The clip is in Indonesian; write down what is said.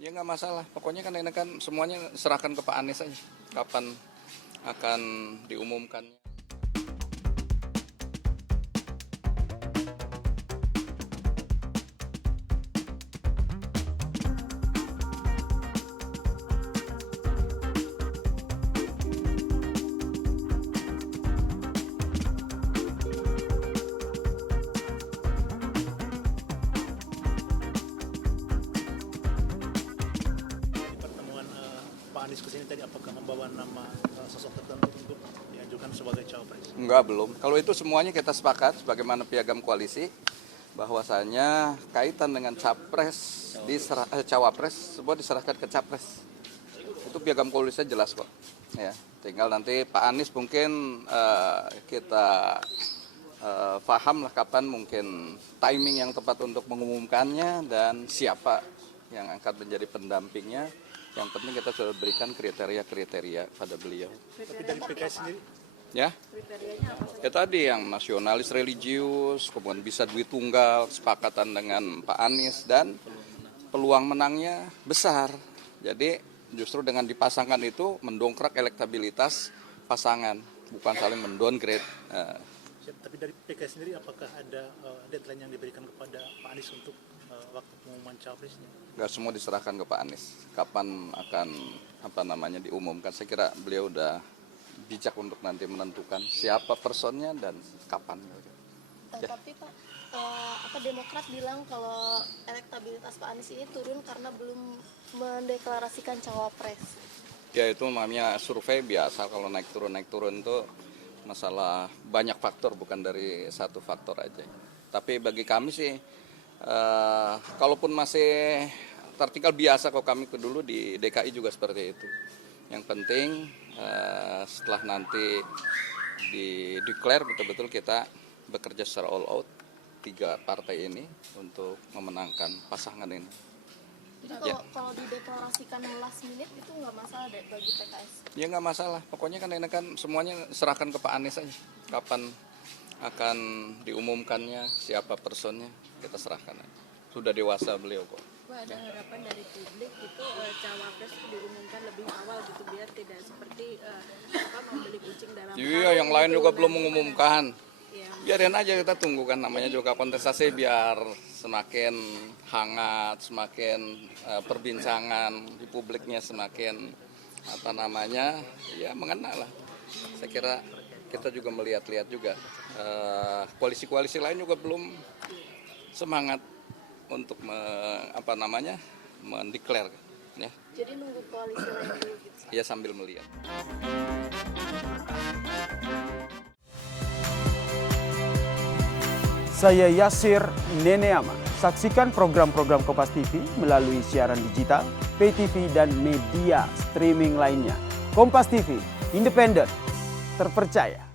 Ya nggak masalah, pokoknya kan ini kan semuanya serahkan ke Pak Anies aja, kapan akan diumumkannya. Pak Anies kesini tadi apakah membawa nama sosok tertentu untuk diajukan sebagai cawapres? Enggak, belum. Kalau itu semuanya kita sepakat sebagaimana piagam koalisi bahwasanya kaitan dengan cawapres semua diserahkan ke capres. Itu piagam koalisinya jelas kok. Ya, tinggal nanti Pak Anies mungkin kita paham lah kapan mungkin timing yang tepat untuk mengumumkannya dan siapa yang akan menjadi pendampingnya. Yang penting kita sudah berikan kriteria-kriteria pada beliau. Tapi dari PKS sendiri? Ya, ya tadi yang nasionalis religius, kemudian bisa duit tunggal, sepakatan dengan Pak Anies dan peluang menangnya besar. Jadi justru dengan dipasangkan itu mendongkrak elektabilitas pasangan, bukan saling mendowngrade. Tapi dari PKS sendiri apakah ada deadline yang diberikan kepada Pak Anies untuk waktu pengumuman cawapresnya? Nggak semua diserahkan ke Pak Anies. Kapan akan diumumkan? Saya kira beliau udah bijak untuk nanti menentukan siapa personnya dan kapan. Ya. Tapi Pak, Demokrat bilang kalau elektabilitas Pak Anies ini turun karena belum mendeklarasikan cawapres. Ya itu namanya survei biasa, kalau naik turun itu masalah banyak faktor, bukan dari satu faktor aja. Tapi bagi kami sih, kalaupun masih tertinggal biasa kok, kami dulu di DKI juga seperti itu. Yang penting setelah nanti di-declare betul-betul kita bekerja secara all out, 3 partai ini untuk memenangkan pasangan ini. Jadi kalau dideklarasikan last minute itu nggak masalah deh bagi PKS? Ya nggak masalah, pokoknya kan ini kan semuanya serahkan ke Pak Anies aja. Kapan akan diumumkannya, siapa personnya, kita serahkan aja. Sudah dewasa beliau kok. Pak, ada harapan dari publik itu cawapres diumumkan lebih awal gitu biar tidak seperti membeli kucing dalam Iya, yang lain juga belum mengumumkan. Ya. Biarin aja, kita tunggu kan, namanya juga kontestasi biar semakin hangat, semakin perbincangan di publiknya semakin ya mengena lah. Saya kira kita juga melihat-lihat juga koalisi-koalisi lain juga belum semangat untuk mendeklar ya. Jadi nunggu koalisi lain dulu gitu. Ya sambil melihat. Saya Yasir Neneama. Saksikan program-program Kompas TV melalui siaran digital, pay TV, dan media streaming lainnya. Kompas TV, independen, terpercaya.